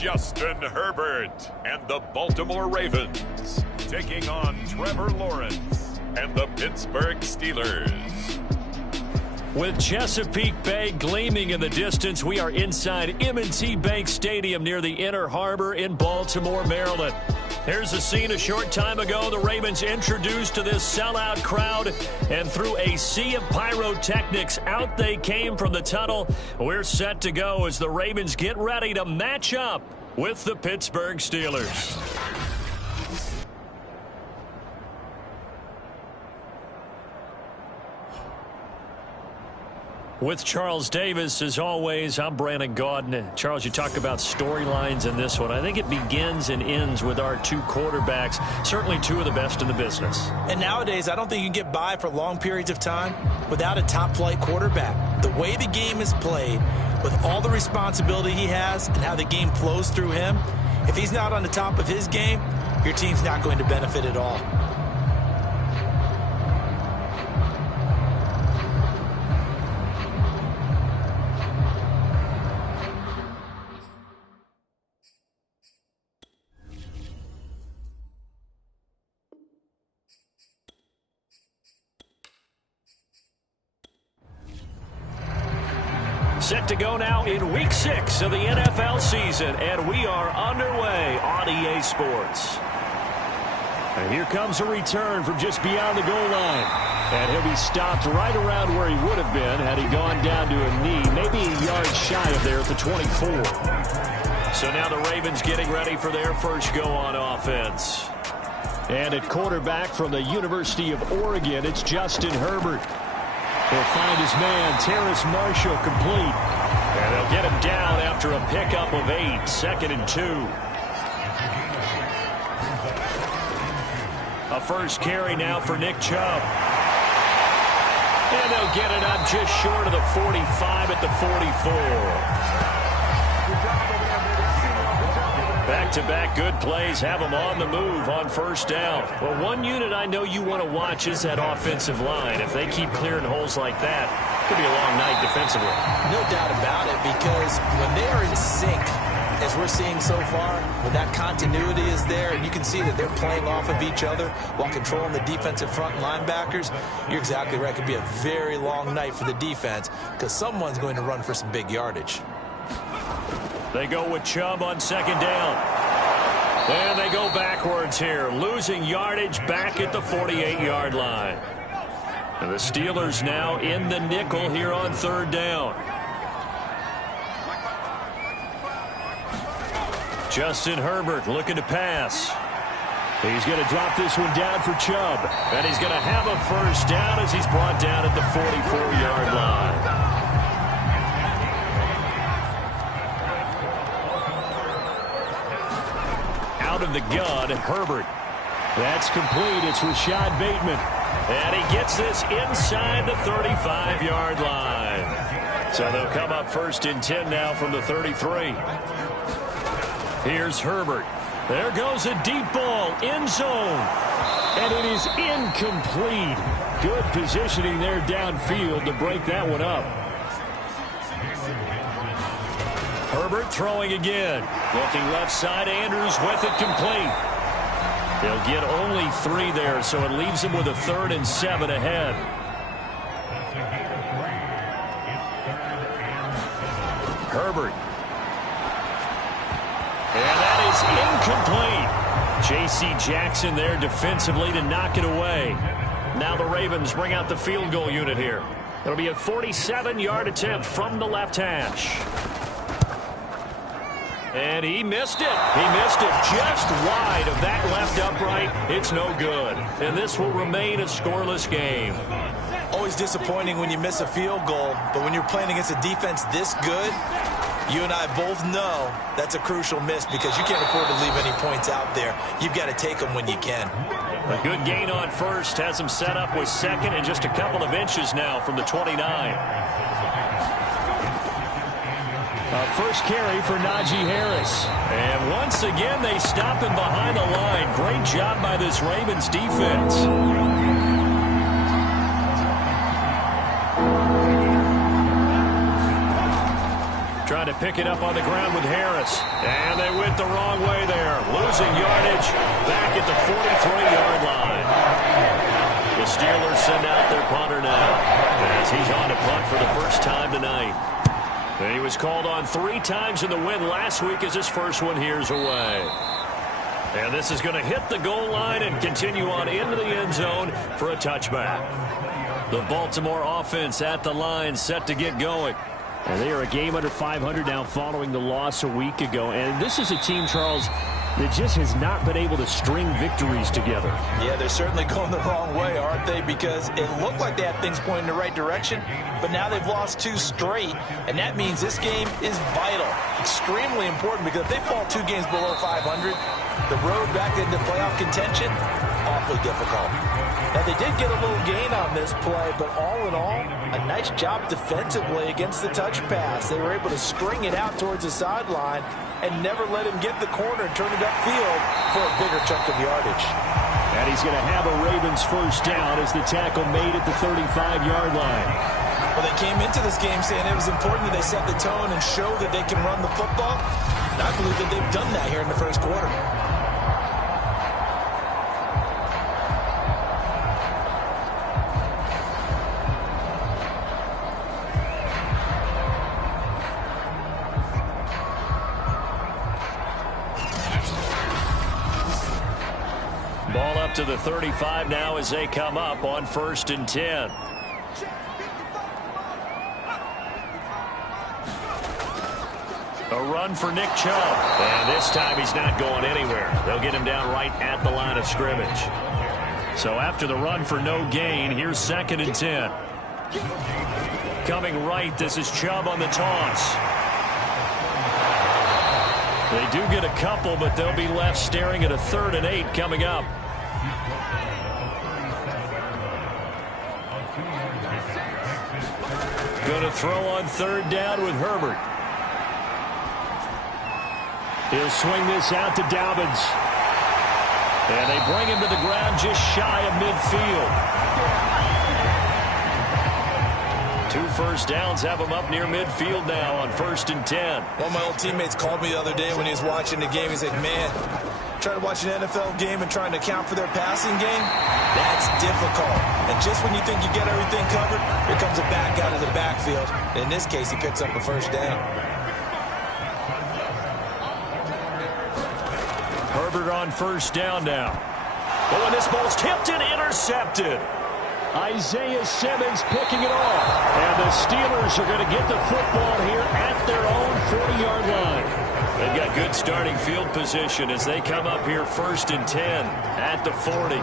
Justin Herbert and the Baltimore Ravens taking on Trevor Lawrence and the Pittsburgh Steelers. With Chesapeake Bay gleaming in the distance, we are inside M&T Bank Stadium near the Inner Harbor in Baltimore, Maryland. Here's a scene a short time ago. The Ravens introduced to this sellout crowd, and through a sea of pyrotechnics, out they came from the tunnel. We're set to go as the Ravens get ready to match up with the Pittsburgh Steelers. With Charles Davis, as always, I'm Brandon Gaudin. Charles, you talk about storylines in this one. I think it begins and ends with our two quarterbacks, certainly two of the best in the business. And nowadays, I don't think you can get by for long periods of time without a top-flight quarterback. The way the game is played, with all the responsibility he has and how the game flows through him, if he's not on the top of his game, your team's not going to benefit at all. Set to go now in Week 6 of the NFL season, and we are underway on EA Sports. And here comes a return from just beyond the goal line. And he'll be stopped right around where he would have been had he gone down to a knee, maybe a yard shy of there at the 24. So now the Ravens getting ready for their first go on offense. And at quarterback from the University of Oregon, it's Justin Herbert. He'll find his man, Terrace Marshall, complete. And they'll get him down after a pickup of 8, 2nd and 2. A first carry now for Nick Chubb. And they'll get it up just short of the 45 at the 44. Back-to-back good plays have them on the move on first down. Well, one unit I know you want to watch is that offensive line. If they keep clearing holes like that, it could be a long night defensively. No doubt about it, because when they are in sync, as we're seeing so far, when that continuity is there, and you can see that they're playing off of each other while controlling the defensive front linebackers, you're exactly right. It could be a very long night for the defense, because someone's going to run for some big yardage. They go with Chubb on second down. And they go backwards here, losing yardage back at the 48-yard line. And the Steelers now in the nickel here on third down. Justin Herbert looking to pass. He's going to drop this one down for Chubb. And he's going to have a first down as he's brought down at the 44-yard line. Out of the gun, Herbert. That's complete. It's Rashad Bateman. And he gets this inside the 35-yard line. So they'll come up first and 10 now from the 33. Here's Herbert. There goes a deep ball, end zone. And it is incomplete. Good positioning there downfield to break that one up. Herbert throwing again. Looking left side, Andrews with it complete. They'll get only 3 there, so it leaves him with a 3rd and 7 ahead. Herbert. And that is incomplete. J.C. Jackson there defensively to knock it away. Now the Ravens bring out the field goal unit here. It'll be a 47-yard attempt from the left hash. And he missed it. He missed it just wide of that left upright. It's no good. And this will remain a scoreless game. Always disappointing when you miss a field goal, but when you're playing against a defense this good, you and I both know that's a crucial miss because you can't afford to leave any points out there. You've got to take them when you can. A good gain on first has him set up with second and just a couple of inches now from the 29. First carry for Najee Harris. And once again, they stop him behind the line. Great job by this Ravens defense. trying to pick it up on the ground with Harris. And they went the wrong way there. Losing yardage back at the 43-yard line. The Steelers send out their punter now as he's on to punt for the first time tonight. And he was called on 3 times in the win last week as his first one here's away. And this is going to hit the goal line and continue on into the end zone for a touchback. The Baltimore offense at the line set to get going. And they are a game under 500 now following the loss a week ago. And this is a team, Charles, that just has not been able to string victories together. Yeah, they're certainly going the wrong way, aren't they? Because it looked like they had things pointing in the right direction, but now they've lost 2 straight, and that means this game is vital, extremely important, because if they fall 2 games below 500, the road back into playoff contention, awfully difficult. Now, they did get a little gain on this play, but all in all, a nice job defensively against the touch pass. They were able to string it out towards the sideline and never let him get the corner and turn it upfield for a bigger chunk of yardage. And he's going to have a Ravens first down as the tackle made at the 35-yard line. Well, they came into this game saying it was important that they set the tone and show that they can run the football. And I believe that they've done that here in the first quarter. Ball up to the 35 now as they come up on 1st and 10. A run for Nick Chubb. And this time he's not going anywhere. They'll get him down right at the line of scrimmage. So after the run for no gain, here's 2nd and 10. Coming right, this is Chubb on the toss. They do get a couple, but they'll be left staring at a 3rd and 8 coming up. Going to throw on 3rd down with Herbert. He'll swing this out to Dobbins. And they bring him to the ground just shy of midfield. 2 first downs have him up near midfield now on 1st and 10. One of my old teammates called me the other day when he was watching the game. He's like, man, trying to watch an NFL game and trying to account for their passing game, that's difficult. And just when you think you get everything covered, here comes a back out of the backfield. And in this case, he picks up a first down. Herbert on 1st down now. Oh, and this ball's tipped and intercepted. Isaiah Simmons picking it off. And the Steelers are going to get the football here at their own 40-yard line. They've got good starting field position as they come up here 1st and 10 at the 40.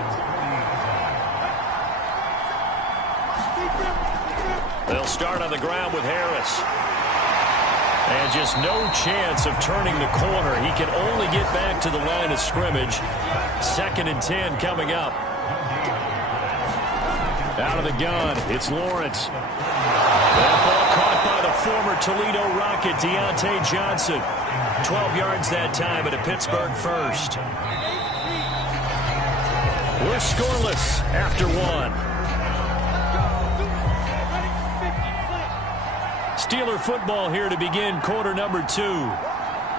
They'll start on the ground with Harris. And just no chance of turning the corner. He can only get back to the line of scrimmage. 2nd and 10 coming up. Out of the gun, it's Lawrence. That ball caught by the former Toledo Rocket, Deontay Johnson. 12 yards that time at a Pittsburgh first. We're scoreless after 1. Steeler football here to begin quarter number 2.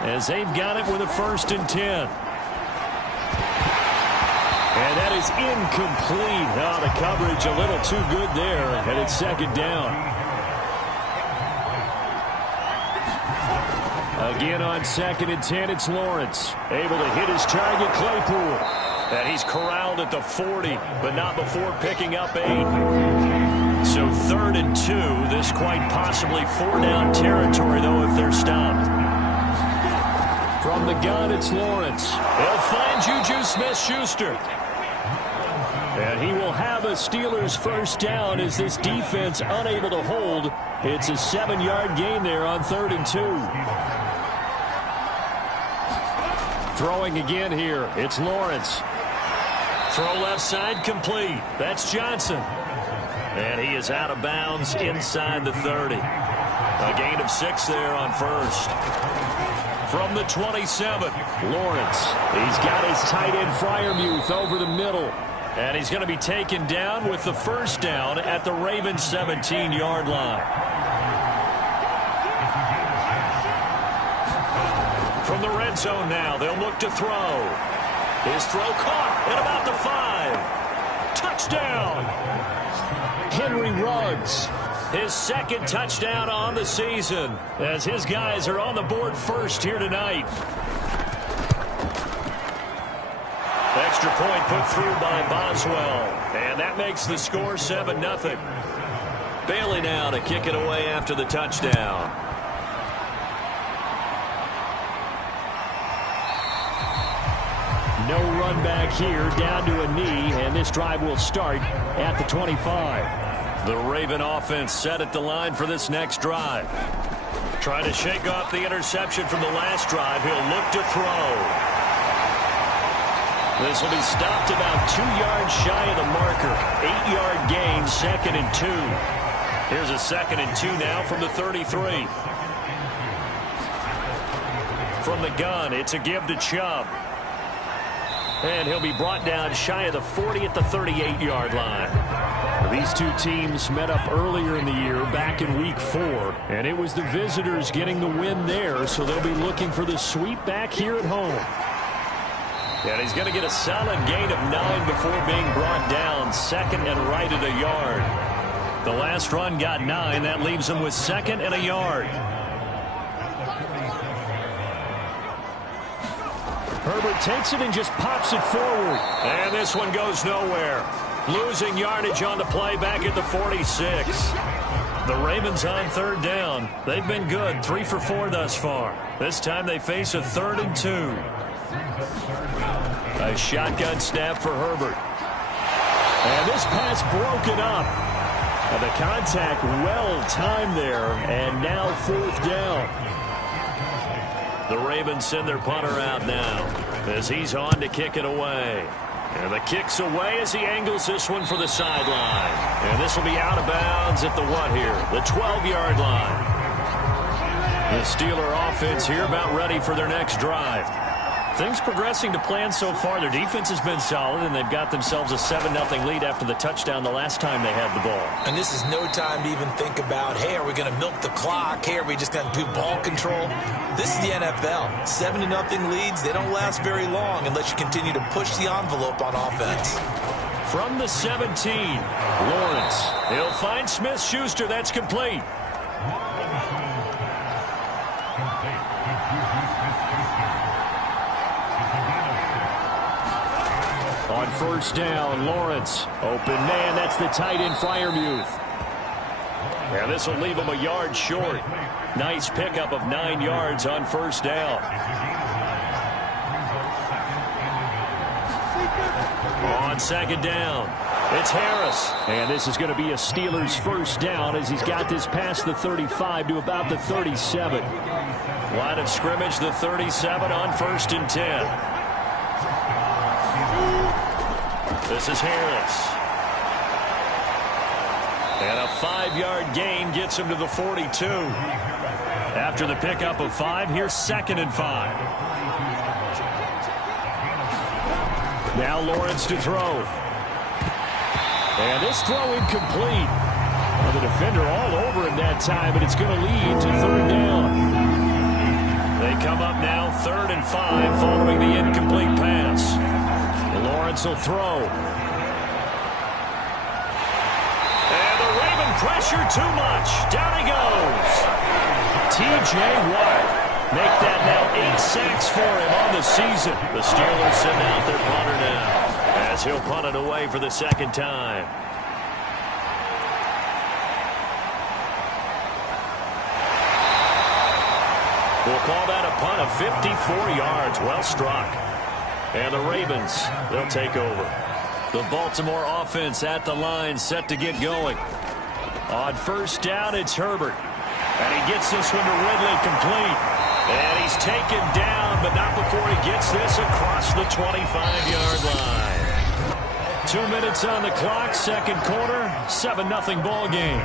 As they've got it with a 1st and 10. And that is incomplete. Oh, the coverage a little too good there. And it's 2nd down. Again on 2nd and 10, it's Lawrence. Able to hit his target, Claypool. And he's corralled at the 40, but not before picking up 8. So 3rd and 2. This quite possibly 4-down territory, though, if they're stopped. From the gun, it's Lawrence. They'll find Juju Smith-Schuster. And he will have a Steelers first down as this defense unable to hold. It's a 7-yard gain there on 3rd and 2. Throwing again here, it's Lawrence. Throw left side complete. That's Johnson. And he is out of bounds inside the 30. A gain of 6 there on 1st. From the 27, Lawrence. He's got his tight end Freiermuth over the middle. And he's going to be taken down with the first down at the Ravens 17-yard line. From the red zone now, they'll look to throw. His throw caught at about the 5. Touchdown! Henry Ruggs. His second touchdown on the season as his guys are on the board first here tonight. Extra point put through by Boswell. And that makes the score 7-0. Bailey now to kick it away after the touchdown. No run back here, down to a knee, and this drive will start at the 25. The Raven offense set at the line for this next drive. Trying to shake off the interception from the last drive. He'll look to throw. This will be stopped about 2 yards shy of the marker. 8-yard gain, 2nd and 2. Here's a 2nd and 2 now from the 33. From the gun, it's a give to Chubb. And he'll be brought down shy of the 40 at the 38-yard line. These two teams met up earlier in the year, back in Week 4, and it was the visitors getting the win there, so they'll be looking for the sweep back here at home. And he's going to get a solid gain of 9 before being brought down, 2nd and right at a yard. The last run got 9. That leaves him with 2nd and a yard. Herbert takes it and just pops it forward. And this one goes nowhere. Losing yardage on the play back at the 46. The Ravens on 3rd down. They've been good, 3 for 4 thus far. This time they face a 3rd and 2. A shotgun snap for Herbert. And this pass broken up. And the contact well timed there. And now 4th down. The Ravens send their punter out now as he's on to kick it away. And the kick's away as he angles this one for the sideline. And this will be out of bounds at the what here? The 12-yard line. The Steeler offense here about ready for their next drive. Things progressing to plan so far. Their defense has been solid, and they've got themselves a 7-0 lead after the touchdown the last time they had the ball. And this is no time to even think about, hey, are we going to milk the clock? Hey, are we just going to do ball control? This is the NFL. 7-0 leads, they don't last very long unless you continue to push the envelope on offense. From the 17, Lawrence. He'll find Smith-Schuster. That's complete. On 1st down, Lawrence. Open man, that's the tight end, Freiermuth. And this will leave him a yard short. Nice pickup of 9 yards on 1st down. On 2nd down, it's Harris. And this is going to be a Steelers 1st down as he's got this past the 35 to about the 37. Line of scrimmage, the 37 on 1st and 10. This is Harris. And a 5-yard gain gets him to the 42. After the pickup of 5, here's 2nd and 5. Now Lawrence to throw. And this throw incomplete. Well, the defender all over him that time, but it's going to lead to 3rd down. They come up now 3rd and 5 following the incomplete pass. Lawrence will throw. And the Raven pressure too much. Down he goes. T.J. Watt. Make that now 8 sacks for him on the season. The Steelers send out their punter now as he'll punt it away for the 2nd time. We'll call that a punt of 54 yards. Well struck. And the Ravens, they'll take over. The Baltimore offense at the line, set to get going. On 1st down, it's Herbert. And he gets this one to Ridley complete. And he's taken down, but not before he gets this across the 25-yard line. 2 minutes on the clock, 2nd quarter, 7-0 ball game.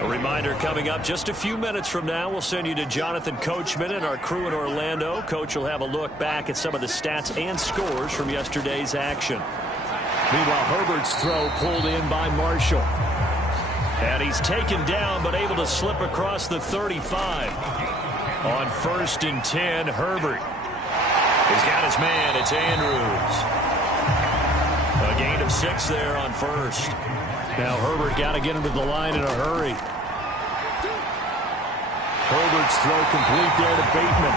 A reminder coming up just a few minutes from now, we'll send you to Jonathan Coachman and our crew in Orlando. Coach will have a look back at some of the stats and scores from yesterday's action. Meanwhile, Herbert's throw pulled in by Marshall. And he's taken down but able to slip across the 35. On 1st and 10, Herbert. He's got his man. It's Andrews. A gain of 6 there on 1st. Now Herbert got to get him to the line in a hurry. Herbert's throw complete there to Bateman.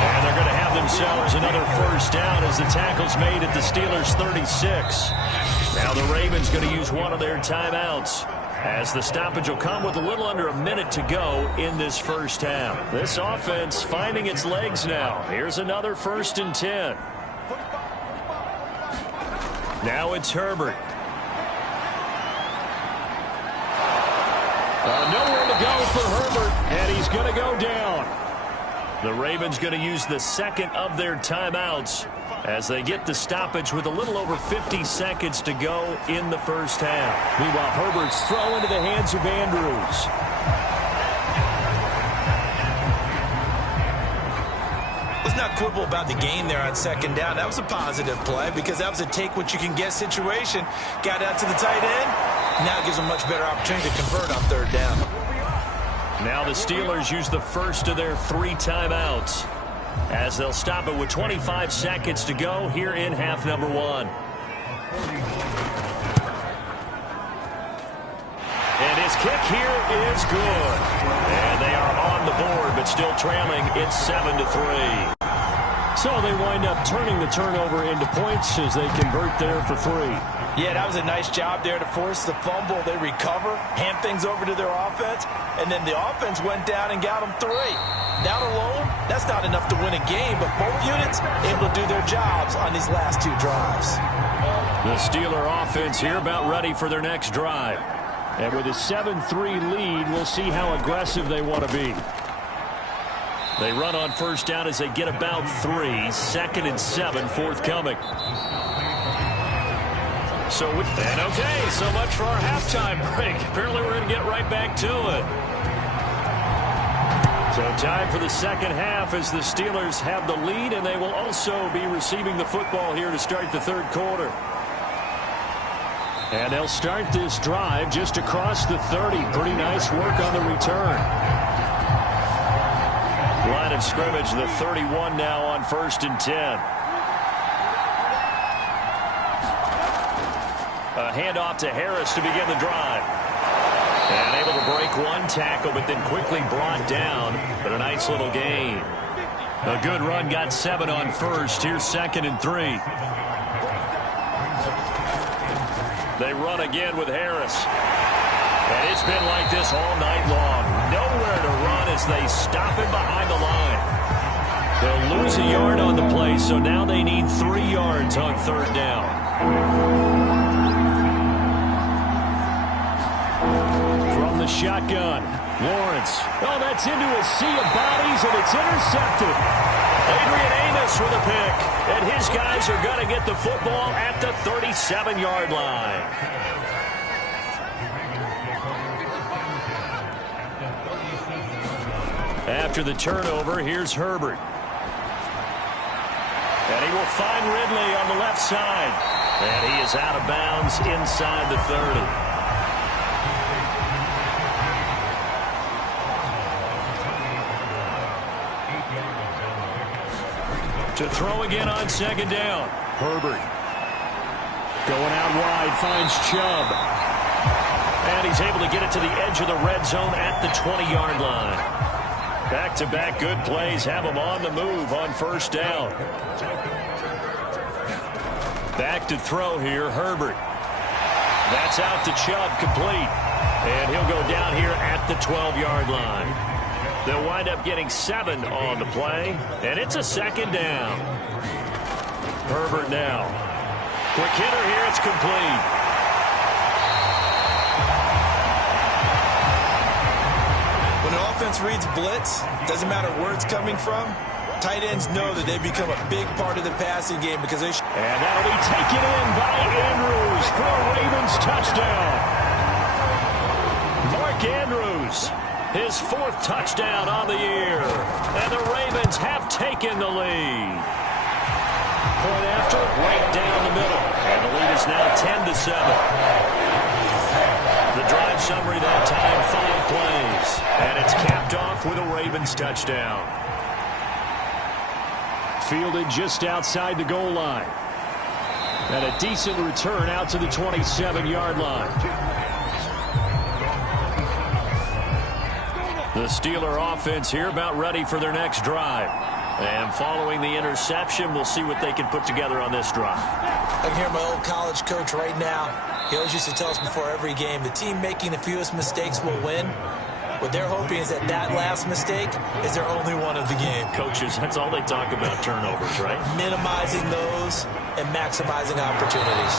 And they're going to have themselves another 1st down as the tackle's made at the Steelers' 36. Now the Ravens going to use one of their timeouts, as the stoppage will come with a little under a minute to go in this 1st half. This offense finding its legs now. Here's another 1st and 10. Now it's Herbert. Nowhere to go for Herbert, and he's going to go down. The Ravens going to use the second of their timeouts as they get the stoppage with a little over 50 seconds to go in the 1st half. Meanwhile, Herbert's throw into the hands of Andrews. Let's not quibble about the gain there on 2nd down. That was a positive play because that was a take-what-you-can-get situation. Got out to the tight end. Now it gives them a much better opportunity to convert on 3rd down. Now the Steelers use the first of their 3 timeouts, as they'll stop it with 25 seconds to go here in half number 1. And his kick here is good. And they are on the board, but still trailing. It's 7-3. So they wind up turning the turnover into points as they convert there for 3. Yeah, that was a nice job there to force the fumble. They recover, hand things over to their offense, and then the offense went down and got them 3. Down alone, that's not enough to win a game, but both units able to do their jobs on these last 2 drives. The Steeler offense here about ready for their next drive. And with a 7-3 lead, we'll see how aggressive they want to be. They run on 1st down as they get about 3. 2nd and 7 forthcoming. Okay, so much for our halftime break. Apparently we're going to get right back to it. So time for the 2nd half as the Steelers have the lead, and they will also be receiving the football here to start the 3rd quarter. And they'll start this drive just across the 30. Pretty nice work on the return. Line of scrimmage, the 31 now on 1st and 10. A handoff to Harris to begin the drive. And able to break 1 tackle, but then quickly brought down. But a nice little gain. A good run, got 7 on 1st. Here's 2nd and 3. They run again with Harris. And it's been like this all night long. Nowhere to run as they stop him behind the line. They'll lose a yard on the play, so now they need 3 yards on 3rd down. From the shotgun, Lawrence. Oh, that's into a sea of bodies, and it's intercepted. Adrian Amos with a pick, and his guys are going to get the football at the 37-yard line. After the turnover, here's Herbert. And he will find Ridley on the left side. And he is out of bounds inside the 30. To throw again on 2nd down. Herbert. Going out wide, finds Chubb. And he's able to get it to the edge of the red zone at the 20-yard line. Back-to-back good plays have him on the move on 1st down. Back to throw here, Herbert. That's out to Chubb, complete. And he'll go down here at the 12-yard line. They'll wind up getting 7 on the play, and it's a 2nd down. Herbert now. Quick hitter here, it's complete. When an offense reads blitz, doesn't matter where it's coming from, tight ends know that they become a big part of the passing game because they... And that'll be taken in by Andrews for a Ravens touchdown. Mark Andrews, his 4th touchdown on the year. And the Ravens have taken the lead. Point after, right down the middle. And the lead is now 10-7. The drive summary that time, 5 plays. And it's capped off off with a Ravens touchdown. Fielded just outside the goal line. And a decent return out to the 27-yard line. The Steeler offense here about ready for their next drive. And following the interception, we'll see what they can put together on this drive. I can hear my old college coach right now. He always used to tell us before every game, the team making the fewest mistakes will win. What they're hoping is that last mistake is their only one of the game. Coaches, that's all they talk about, turnovers, right? Minimizing those and maximizing opportunities.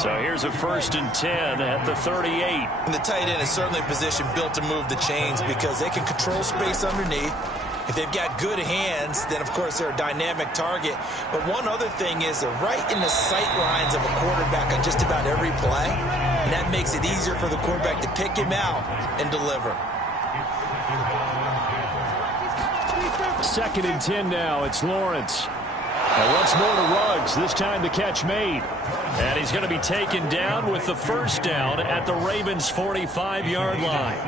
So here's a 1st and 10 at the 38. And the tight end is certainly a position built to move the chains because they can control space underneath. If they've got good hands, then, of course, they're a dynamic target. But one other thing is they're right in the sight lines of a quarterback on just about every play. And that makes it easier for the quarterback to pick him out and deliver. 2nd and 10 now. It's Lawrence. And once more to Ruggs. This time the catch made. And he's going to be taken down with the 1st down at the Ravens' 45-yard line.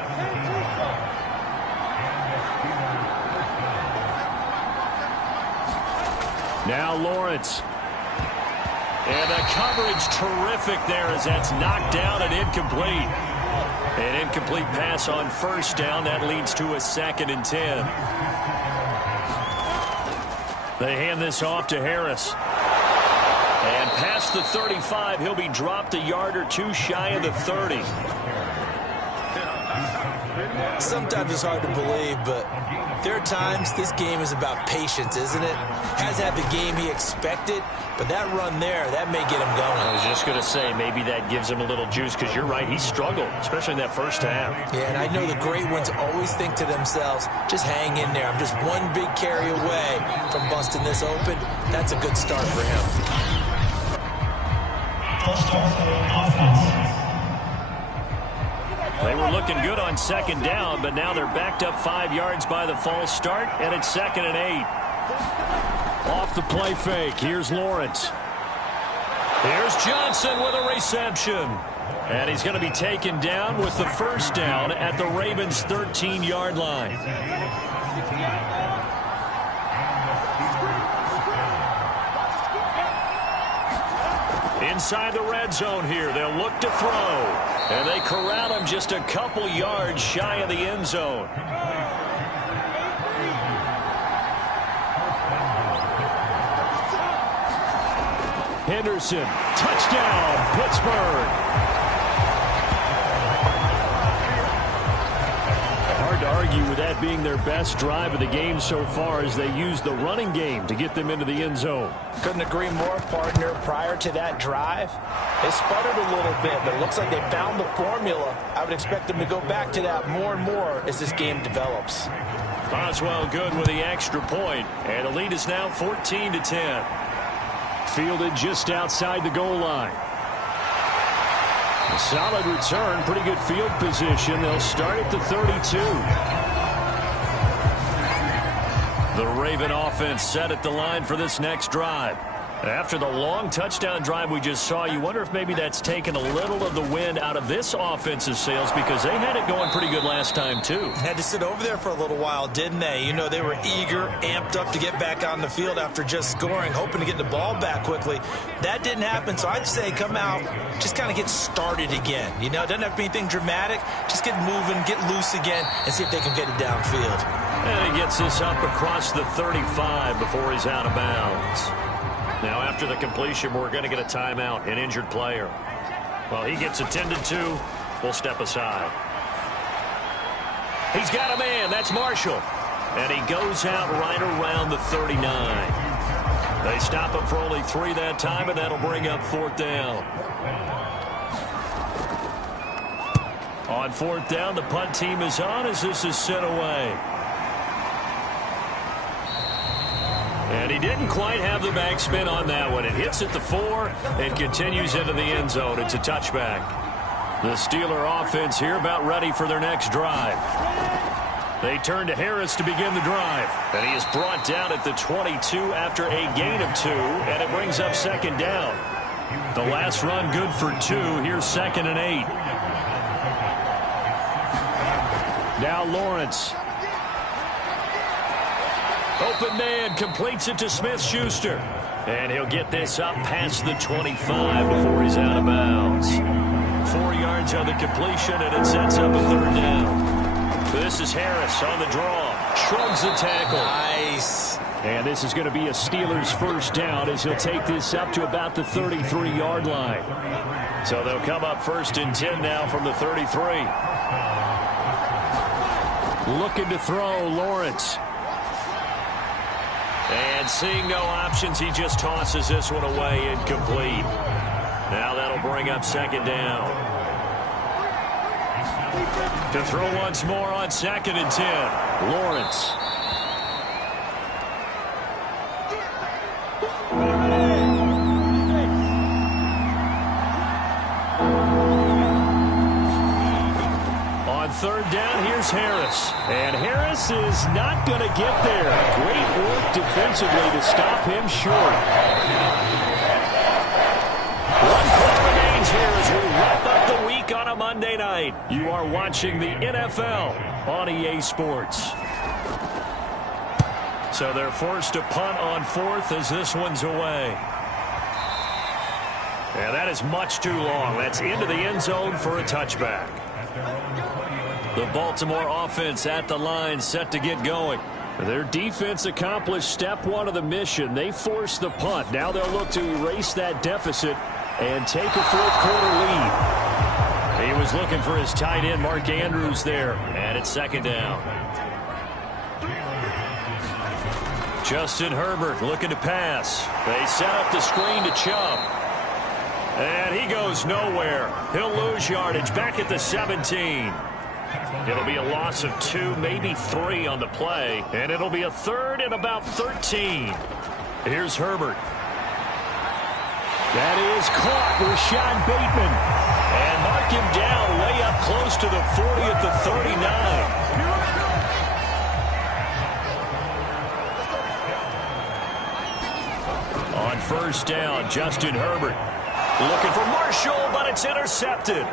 Now Lawrence. And the coverage terrific there as that's knocked down and incomplete. An incomplete pass on 1st down. That leads to a 2nd and 10. They hand this off to Harris. And past the 35, he'll be dropped a yard or two shy of the 30. Sometimes it's hard to believe, but there are times this game is about patience, isn't it? Has had the game he expected, but that run there, that may get him going. I was just going to say, maybe that gives him a little juice, because you're right, he struggled, especially in that 1st half. Yeah, and I know the great ones always think to themselves, just hang in there. I'm just one big carry away from busting this open. That's a good start for him. They were looking good on 2nd down, but now they're backed up 5 yards by the false start, and it's 2nd and 8. Off the play fake, here's Lawrence. Here's Johnson with a reception. And he's going to be taken down with the 1st down at the Ravens' 13-yard line. Inside the red zone here, they'll look to throw. And they corral him just a couple yards shy of the end zone. Henderson, touchdown, Pittsburgh. Hard to argue with that being their best drive of the game so far as they used the running game to get them into the end zone. Couldn't agree more, partner. Prior to that drive, they sputtered a little bit, but it looks like they found the formula. I would expect them to go back to that more and more as this game develops. Boswell good with the extra point, and the lead is now 14-10. Fielded just outside the goal line. A solid return, pretty good field position. They'll start at the 32. The Raven offense set at the line for this next drive. After the long touchdown drive we just saw, you wonder if maybe that's taken a little of the wind out of this offense's sails, because they had it going pretty good last time, too. Had to sit over there for a little while, didn't they? You know, they were eager, amped up to get back on the field after just scoring, hoping to get the ball back quickly. That didn't happen, so I'd say come out, just kind of get started again. You know, it doesn't have to be anything dramatic. Just get moving, get loose again, and see if they can get it downfield. And he gets this up across the 35 before he's out of bounds. Now, after the completion, we're going to get a timeout, an injured player. Well, he gets attended to. We'll step aside. He's got a man. That's Marshall. And he goes out right around the 39. They stop him for only 3 that time, and that'll bring up 4th down. On 4th down, the punt team is on as this is sent away. And he didn't quite have the backspin on that one. It hits at the 4 and continues into the end zone. It's a touchback. The Steeler offense here about ready for their next drive. They turn to Harris to begin the drive. And he is brought down at the 22 after a gain of 2, and it brings up 2nd down. The last run good for 2. Here's 2nd and 8. Now Lawrence. Open man, completes it to Smith-Schuster. And he'll get this up past the 25 before he's out of bounds. 4 yards on the completion, and it sets up a third down. This is Harris on the draw. Shrugs the tackle. Nice. And this is going to be a Steelers first down as he'll take this up to about the 33-yard line. So they'll come up first and 10 now from the 33. Looking to throw, Lawrence. And seeing no options, he just tosses this one away incomplete. Now that'll bring up second down. To throw once more on 2nd and 10. Lawrence. On third down, here's Harris. And Harris is not going to get there. Great work defensively to stop him short. One play remains here as we wrap up the week on a Monday night. You are watching the NFL on EA Sports. So they're forced to punt on 4th as this one's away. And that is much too long. That's into the end zone for a touchback. The Baltimore offense at the line set to get going. Their defense accomplished step 1 of the mission. They forced the punt. Now they'll look to erase that deficit and take a 4th quarter lead. He was looking for his tight end, Mark Andrews, there. And it's second down. Justin Herbert looking to pass. They set up the screen to Chubb. And he goes nowhere. He'll lose yardage back at the 17. It'll be a loss of 2, maybe 3 on the play. And it'll be a 3rd and about 13. Here's Herbert. That is caught. Rashad Bateman. And mark him down way up close to the 40 at the 39. On first down, Justin Herbert. Looking for Marshall, but it's intercepted.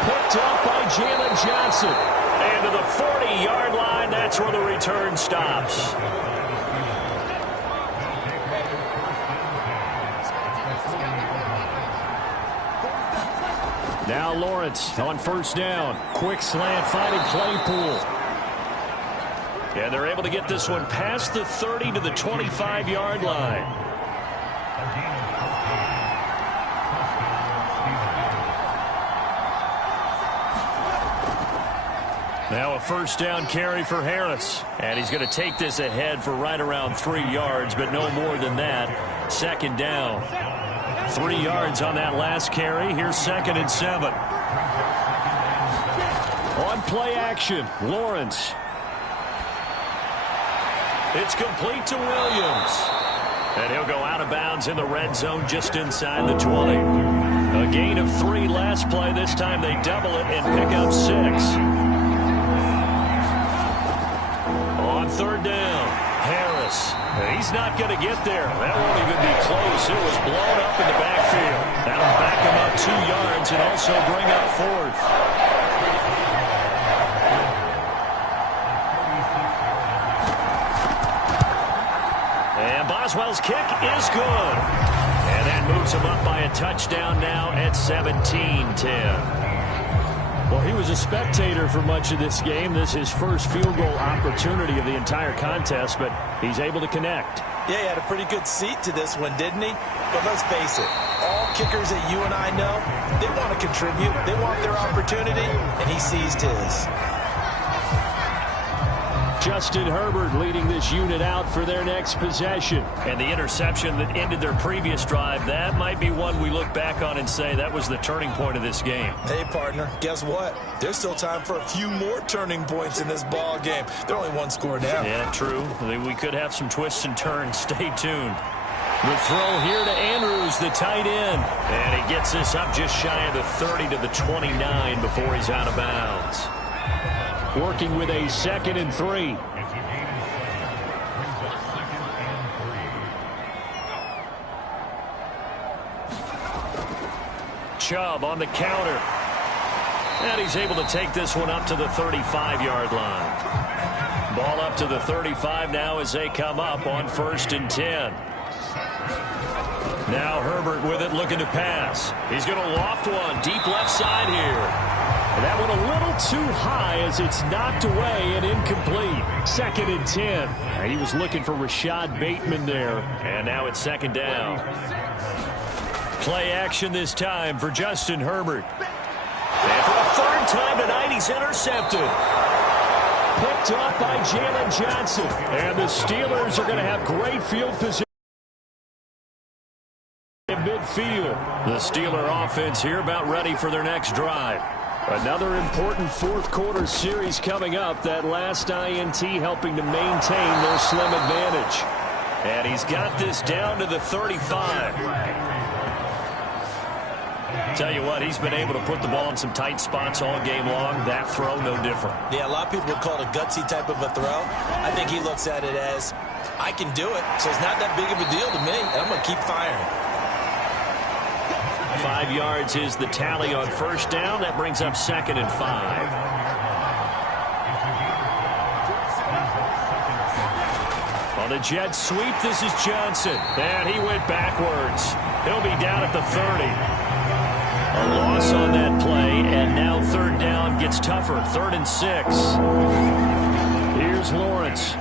Picked up by Jalen Johnson. And to the 40-yard line, that's where the return stops. Now Lawrence on first down. Quick slant finding Claypool. And they're able to get this one past the 30 to the 25-yard line. Now a first down carry for Harris. And he's going to take this ahead for right around 3 yards, but no more than that. Second down. 3 yards on that last carry. Here's 2nd and 7. On play action, Lawrence. It's complete to Williams. And he'll go out of bounds in the red zone just inside the 20. A gain of 3 last play. This time they double it and pick up 6. On third down, Harris. He's not going to get there. That won't even be close. It was blown up in the backfield. That'll back him up 2 yards and also bring up 4th. And Boswell's kick is good. And that moves him up by a touchdown now at 17-10. Well, he was a spectator for much of this game. This is his first field goal opportunity of the entire contest, but he's able to connect. Yeah, he had a pretty good seat to this one, didn't he? But let's face it, all kickers that you and I know, they want to contribute. They want their opportunity, and he seized his. Justin Herbert leading this unit out for their next possession. And the interception that ended their previous drive, that might be one we look back on and say that was the turning point of this game. Hey, partner, guess what? There's still time for a few more turning points in this ball game. They're only 1 score down. Yeah, true. We could have some twists and turns. Stay tuned. The throw here to Andrews, the tight end. And he gets this up just shy of the 30 to the 29 before he's out of bounds. Working with a 2nd and 3. Chubb on the counter. And he's able to take this one up to the 35-yard line. Ball up to the 35 now as they come up on 1st and 10. Now Herbert with it, looking to pass. He's going to loft one deep left side here. And that one a little too high as it's knocked away and incomplete. 2nd and 10. He was looking for Rashad Bateman there. And now it's 2nd down. Play action this time for Justin Herbert. And for the 3rd time tonight, he's intercepted. Picked up by Jalen Johnson. And the Steelers are going to have great field position in midfield. The Steeler offense here about ready for their next drive. Another important 4th quarter series coming up. That last INT helping to maintain their slim advantage. And he's got this down to the 35. Tell you what, he's been able to put the ball in some tight spots all game long. That throw, no different. Yeah, a lot of people would call it a gutsy type of a throw. I think he looks at it as, I can do it, so it's not that big of a deal to me, and I'm going to keep firing. 5 yards is the tally on 1st down. That brings up 2nd and 5. On the jet sweep, this is Johnson. And he went backwards. He'll be down at the 30. A loss on that play, and now 3rd down gets tougher. 3rd and 6. Here's Lawrence.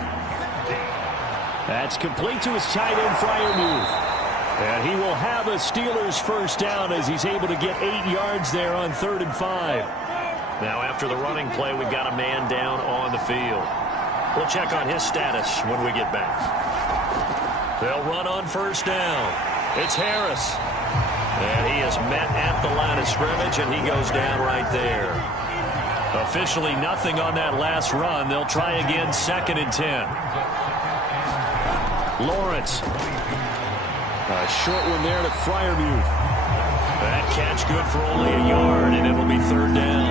That's complete to his tight end, Freiermuth. And he will have a Steelers 1st down as he's able to get 8 yards there on 3rd and 5. Now after the running play, we've got a man down on the field. We'll check on his status when we get back. They'll run on 1st down. It's Harris. And he is met at the line of scrimmage, and he goes down right there. Officially nothing on that last run. They'll try again, 2nd and 10. Lawrence. A short one there to Freiermuth. That catch good for only a yard, and it'll be 3rd down.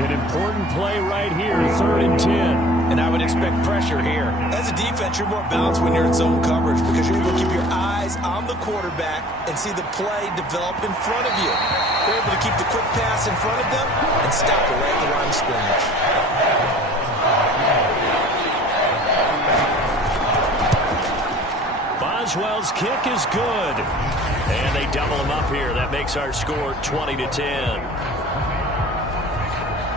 An important play right here, 3rd and 10. And I would expect pressure here. As a defense, you're more balanced when you're in zone coverage because you're able to keep your eyes on the quarterback and see the play develop in front of you. You're able to keep the quick pass in front of them and stop it right at the line of scrimmage. Boswell's kick is good. And they double him up here. That makes our score 20-10.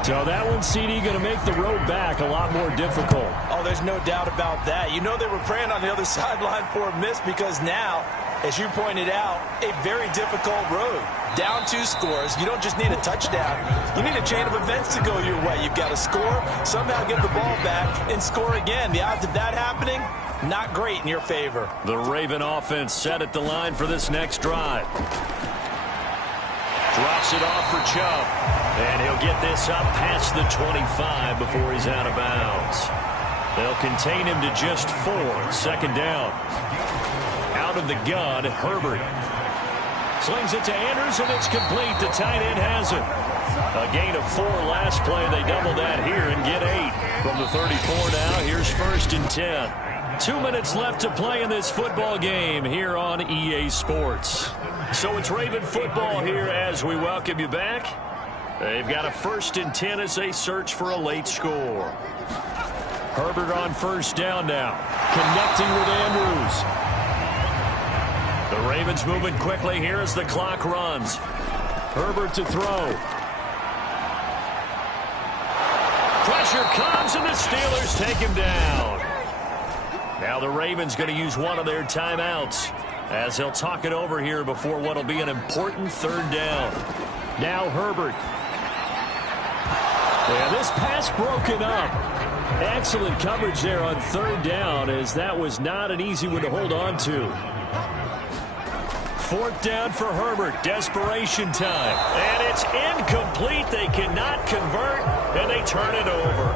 So that one, CD, going to make the road back a lot more difficult. Oh, there's no doubt about that. You know they were praying on the other sideline for a miss because now, as you pointed out, a very difficult road. Down 2 scores. You don't just need a touchdown. You need a chain of events to go your way. You've got to score, somehow get the ball back, and score again. The odds of that happening, not great in your favor. The Raven offense set at the line for this next drive. Drops it off for Chubb. And he'll get this up past the 25 before he's out of bounds. They'll contain him to just 4. 2nd down. Out of the gun, Herbert. Slings it to Andrews, and it's complete. The tight end has it. A gain of 4 last play. They double that here and get 8. From the 34 now, here's 1st and 10. 2 minutes left to play in this football game here on EA Sports. So it's Raven football here as we welcome you back. They've got a 1st and 10 as they search for a late score. Herbert on 1st down now. Connecting with Andrews. The Ravens moving quickly here as the clock runs. Herbert to throw. Pressure comes and the Steelers take him down. Now the Ravens going to use one of their timeouts as they'll talk it over here before what will be an important 3rd down. Now Herbert. Yeah, this pass broken up. Excellent coverage there on 3rd down as that was not an easy one to hold on to. 4th down for Herbert. Desperation time. And it's incomplete. They cannot convert, and they turn it over.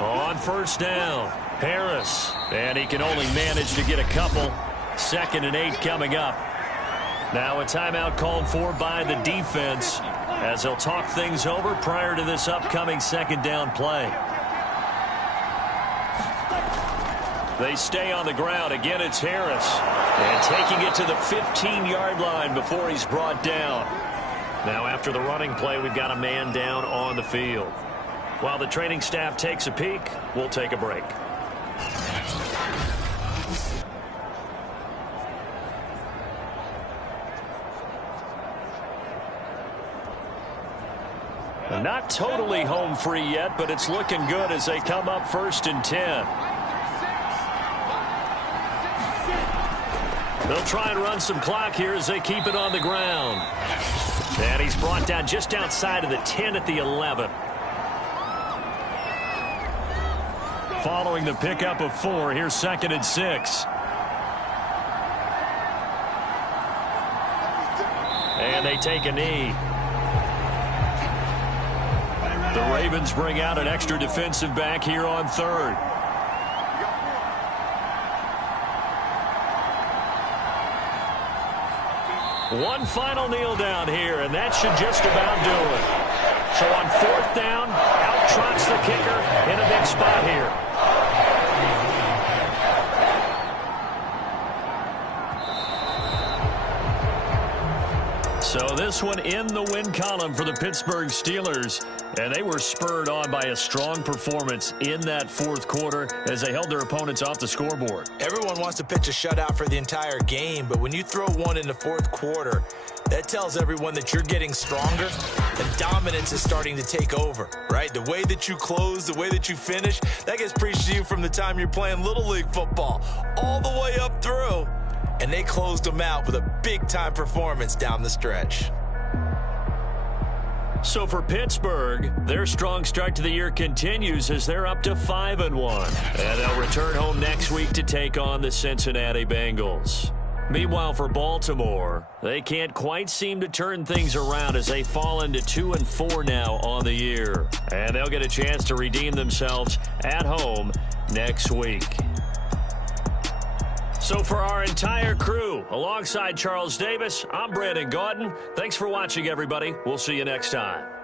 On 1st down, Harris. And he can only manage to get a couple. 2nd and 8 coming up. Now a timeout called for by the defense as they'll talk things over prior to this upcoming 2nd down play. They stay on the ground. Again, it's Harris. And taking it to the 15-yard line before he's brought down. Now, after the running play, we've got a man down on the field. While the training staff takes a peek, we'll take a break. Not totally home free yet, but it's looking good as they come up 1st and 10. They'll try and run some clock here as they keep it on the ground. And he's brought down just outside of the 10 at the 11. Following the pickup of 4, here's 2nd and 6. And they take a knee. The Ravens bring out an extra defensive back here on 3rd. One final kneel down here, and that should just about do it. So on 4th down, out trots the kicker in a big spot here. So this one in the win column for the Pittsburgh Steelers. And they were spurred on by a strong performance in that 4th quarter as they held their opponents off the scoreboard. Everyone wants to pitch a shutout for the entire game, but when you throw one in the 4th quarter, that tells everyone that you're getting stronger and dominance is starting to take over, right? The way that you close, the way that you finish, that gets preached to you from the time you're playing Little League football all the way up through. And they closed them out with a big-time performance down the stretch. So for Pittsburgh, their strong start to the year continues as they're up to 5-1. And they'll return home next week to take on the Cincinnati Bengals. Meanwhile, for Baltimore, they can't quite seem to turn things around as they fall into 2-4 now on the year. And they'll get a chance to redeem themselves at home next week. So for our entire crew, alongside Charles Davis, I'm Brandon Gaudin. Thanks for watching, everybody. We'll see you next time.